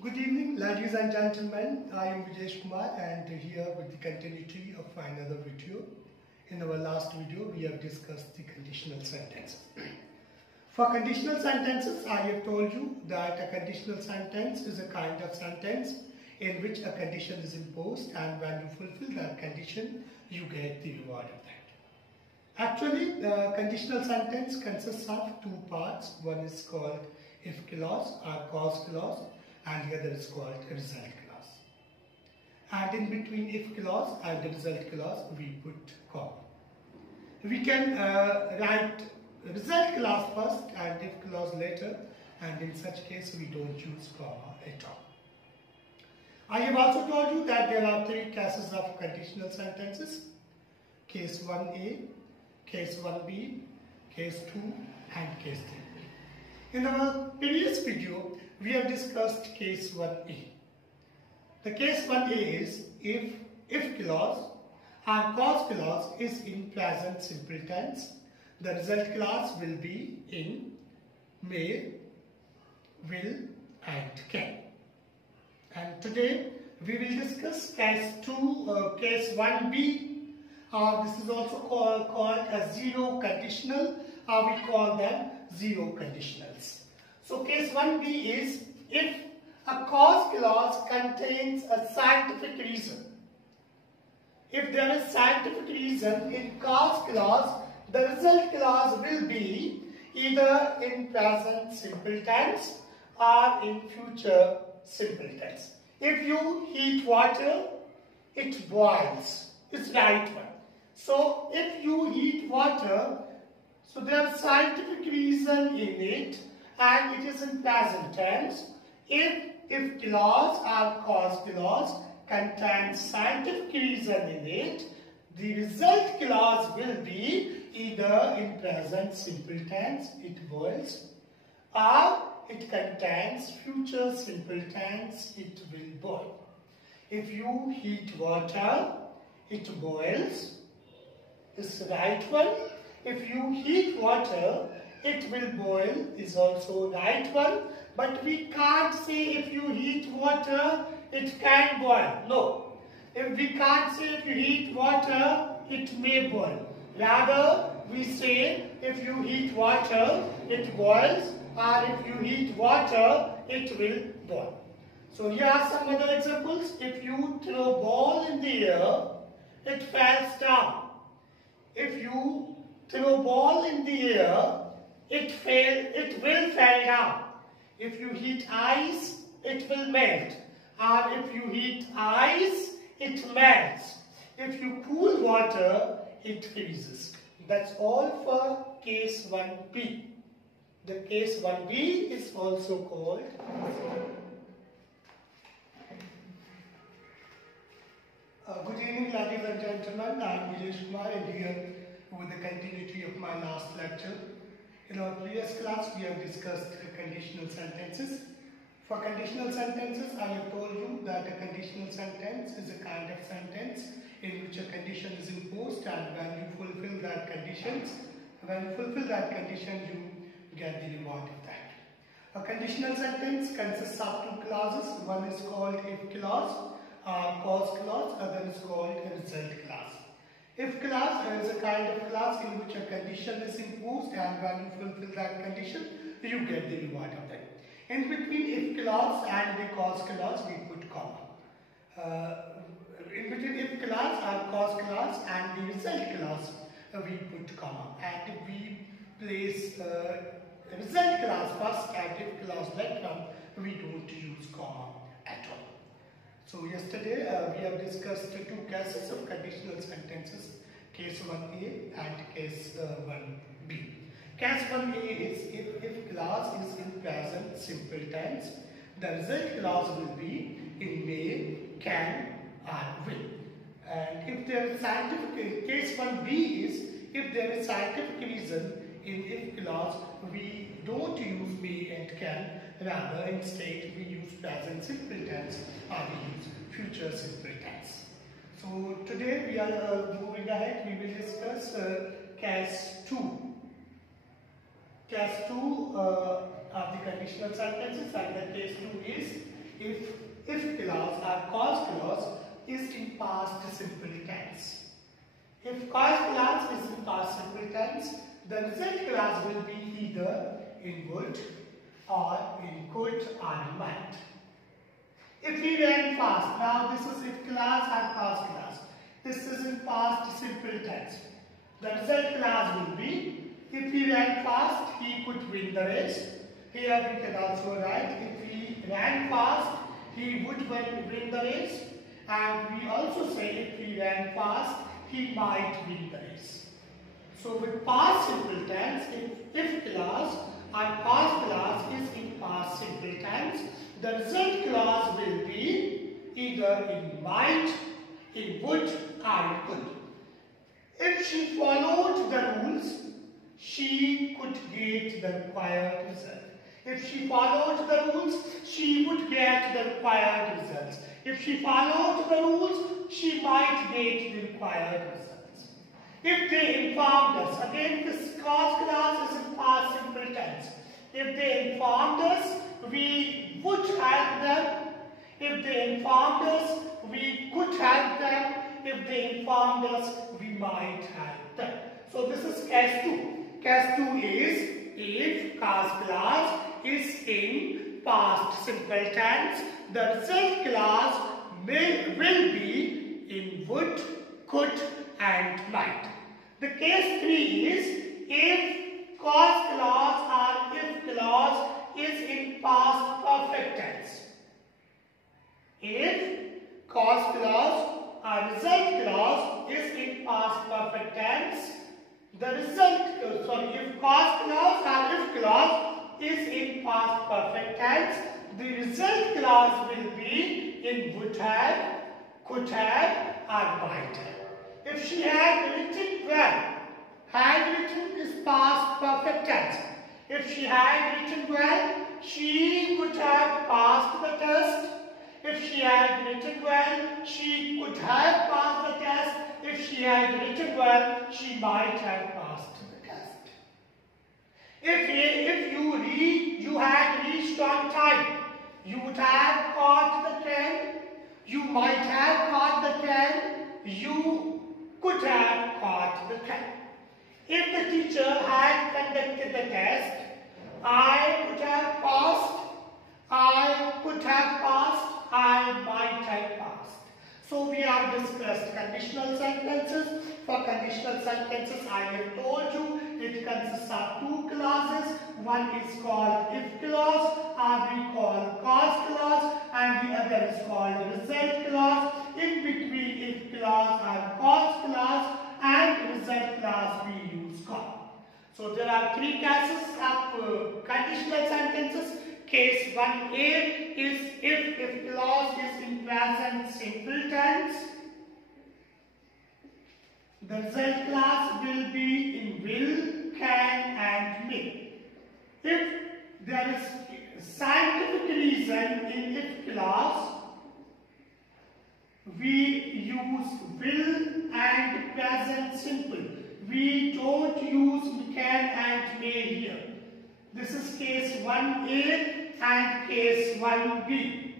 Good evening, ladies and gentlemen. I am Vijesh Kumar and here with the continuity of another video. In our last video, we have discussed the conditional sentences. For conditional sentences, I have told you that a conditional sentence is a kind of sentence in which a condition is imposed, and when you fulfill that condition, you get the reward of that. Actually, the conditional sentence consists of two parts. One is called if clause or cause clause, and the other is called result clause. And in between if clause and the result clause, we put comma. We can write result clause first and if clause later, and in such case we don't use comma at all. I have also told you that there are three cases of conditional sentences: case 1a, case 1b, case 2 and case 3. In our previous video, we have discussed case 1a. The case 1a is if clause or cause clause is in present simple tense, the result clause will be in may, will and can. And today we will discuss case 1b. This is also called a zero conditional, or we call them zero conditionals. So case 1b is if a cause clause contains a scientific reason. If there is scientific reason in cause clause, the result clause will be either in present simple tense or in future simple tense. If you heat water, it boils. It's right one. So if you heat water, so there is scientific reason in it, and it is in present tense. If clause or cause clause contains scientific reason in it, the result clause will be either in present simple tense, it boils, or it contains future simple tense, it will boil. If you heat water, it boils. It's the right one. If you heat water, it will boil is also right one, but we can't say if you heat water, it can boil. No. If we can't say if you heat water, it may boil. Rather, we say if you heat water, it boils, or if you heat water, it will boil. So here are some other examples. If you throw a ball in the air, it falls down. If you throw a ball in the air, it will fall down. If you heat ice, it will melt. Or if you heat ice, it melts. If you cool water, it freezes. That's all for case 1b. The case 1b is also called good evening, ladies and gentlemen. I am Vijesh Kumar, and here with the continuity of my last lecture. In our previous class, we have discussed conditional sentences. For conditional sentences, I have told you that a conditional sentence is a kind of sentence in which a condition is imposed, and when you fulfill that condition, you get the reward of that. A conditional sentence consists of two clauses. One is called if clause or cause clause, other is called a result clause. If clause is a kind of clause in which a condition is imposed, and when you fulfill that condition, you get the reward of that. In between if clause and the cause clause, we put comma. In between if clause or cause clause and the result clause, we put comma. And we place result clause first and if clause later, we don't use comma at all. So yesterday we have discussed two cases of conditional sentences, case 1a and case 1b. Case 1a is if clause is in present simple tense, the result clause will be in may, can or will. And if there is scientific, case 1b is if there is scientific reason in if clause, we don't use may and can, rather instead we use present simple tense or we use future simple tense. So today we are moving ahead, we will discuss case 2. Case 2 of the conditional sentences, and the case 2 is if clause or cause clause is in past simple tense. If cause clause is in past simple tense, the result clause will be either in would or in could or in might. If we went fast, now this is if clause or cause clause. This is in past simple tense. The result clause will be, if he ran fast, he could win the race. Here we can also write, if he ran fast, he would win the race. And we also say, if he ran fast, he might win the race. So with past simple tense, if clause or cause clause is in past simple tense, the result clause will be either in might, in would, or in could. If she followed the rules, she could get the required result. If she followed the rules, she would get the required results. If she followed the rules, she might get the required results. If they informed us, again this cause clause is in past simple tense. If they informed us, we would help them. If they informed us, we could help them. If they informed us, we might help them. So this is case 2. Case 2 is if cause clause is in past simple tense, the result clause will be in would, could and might. The case 3 is if cause clause or if clause is in past perfect tense. If cause clause or result clause is in past perfect tense, the result, if cause clause or if clause is in past perfect tense, the result clause will be in would have, could have or might have. If she had written well, had written is past perfect tense. If she had written well, she would have passed the test. If she had written well, she could have passed the test. If she had written well, she might have passed the test. If you had reached on time, you would have caught the train. You might have caught the train. You could have caught the train. If the teacher had conducted the test, I would have passed. I could have passed. I might have passed. So we have discussed conditional sentences. For conditional sentences, I have told you it consists of 2 clauses. One is called if clause, or we call cause clause, and the other is called result clause. In between if clause or cause clause and result clause, we use cause. So there are 3 cases of conditional sentences. Case 1A is if clause is in present simple tense, the result clause will be in will, can and may. If there is scientific reason in if clause, we use will and present simple. We don't use can and may here. This is case 1A and case 1B.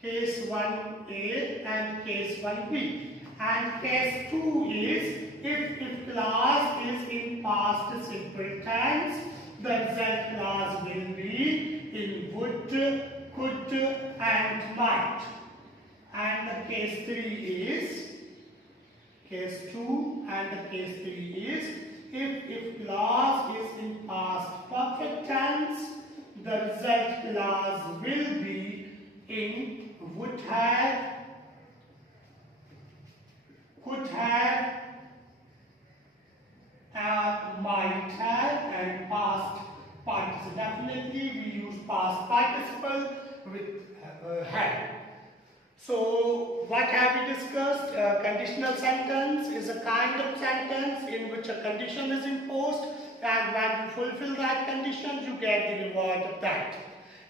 Case 1A and case 1B. And case 2 is if clause is in past simple tense, the result clause will be in would, could and might. And the case 3 is, case 2 and the case 3 is, if clause is in past perfect tense, the result clause will be in would have, could have, might have and past participle. Definitely we use past participle with have. So what have we discussed? Conditional sentence is a kind of sentence in which a condition is imposed, and when you fulfill that condition, you get the reward of that.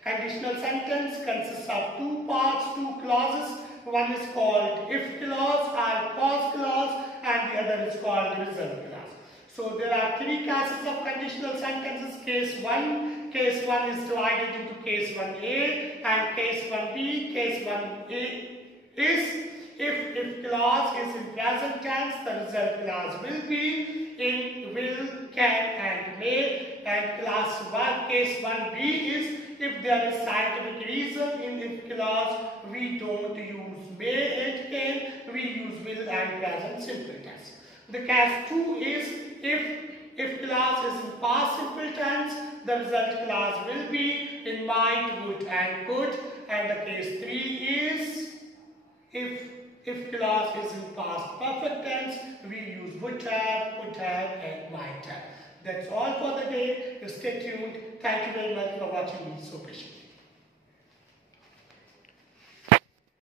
Conditional sentence consists of 2 parts, 2 clauses. One is called if clause or cause clause, and the other is called result clause. So there are 3 classes of conditional sentences. Case 1 Case 1 is divided into case 1a and case 1b. Case 1a is if clause is in present tense, the result clause will be in will, can and may, and case 1b is if there is scientific reason in if clause, we don't use may and can, we use will and present simple tense. The case 2 is if clause is in past simple tense, the result clause will be in might, would and could, and the case 3 is if clause is in past perfect tense, we use would have, and might have. That's all for the day. Stay tuned. Thank you very much for watching me so patiently.